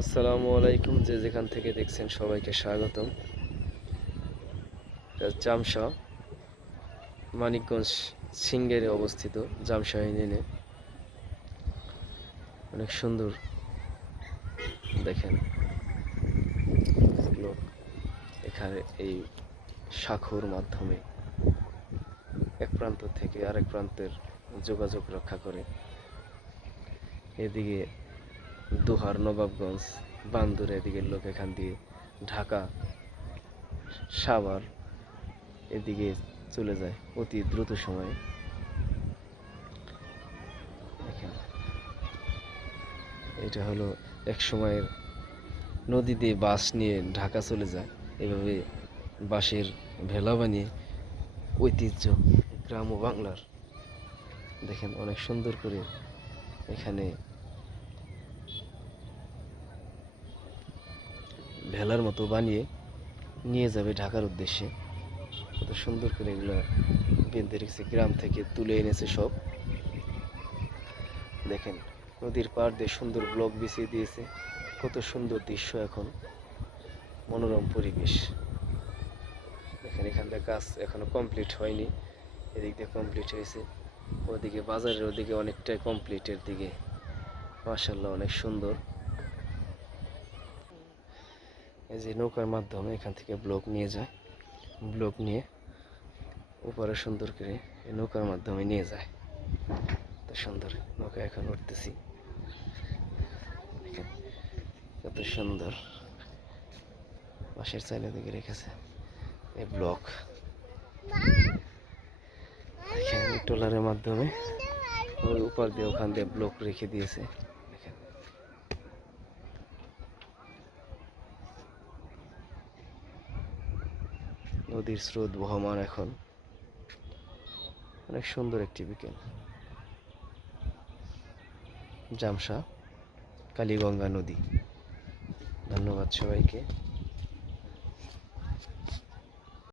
আসসালামু আলাইকুম, যে যেখান থেকে দেখছেন সবাইকে স্বাগতম। জামশা মানিকগঞ্জ সিঙ্গেরে অবস্থিত জামশা ইউনিয়নে। অনেক সুন্দর দেখেন লোক এখানে এই শাখার মাধ্যমে এক প্রান্ত থেকে আরেক প্রান্তের যোগাযোগ রক্ষা করে। এদিকে দোহার, নবাবগঞ্জ, বান্দুর এদিকের লোক এখান দিয়ে ঢাকা, সাভার এদিকে চলে যায় অতি দ্রুত সময়ে। দেখেন এটা হলো এক সময়ের নদী দিয়ে বাঁশ নিয়ে ঢাকা চলে যায়। এভাবে বাঁশের ভেলা বানিয়ে ঐতিহ্য গ্রাম ও বাংলার। দেখেন অনেক সুন্দর করে এখানে ভেলার মতো বানিয়ে নিয়ে যাবে ঢাকার উদ্দেশ্যে। কত সুন্দর করে এগুলো বেঁধে রেখেছে, গ্রাম থেকে তুলে এনেছে সব। দেখেন নদীর পাড় দিয়ে সুন্দর ব্লক বিছিয়ে দিয়েছে। কত সুন্দর দৃশ্য, এখন মনোরম পরিবেশ। দেখেন এখান থেকে কাজ এখনো কমপ্লিট হয়নি, এদিক দিয়ে কমপ্লিট হয়েছে। ওদিকে বাজারের ওদিকে অনেকটাই কমপ্লিটের দিকে। মাশাআল্লাহ অনেক সুন্দর। এই যে নৌকার মাধ্যমে এখান থেকে ব্লক নিয়ে যায়, ব্লক নিয়ে উপরে সুন্দর করে এই নৌকার মাধ্যমে নিয়ে যায়। তো সুন্দর নৌকা এখন উঠতেছি, দেখেন কত সুন্দর। বাঁশের চাইলে দিকে রেখেছে এই ব্লক। দেখেন ট্রলারের মাধ্যমে ওই উপর দিয়ে ওখান দিয়ে ব্লক রেখে দিয়েছে। দেখেন নদীর স্রোত বহমান এখন। অনেক সুন্দর একটি বিকেল। জামশা কালীগঙ্গা নদী। ধন্যবাদ সবাইকে।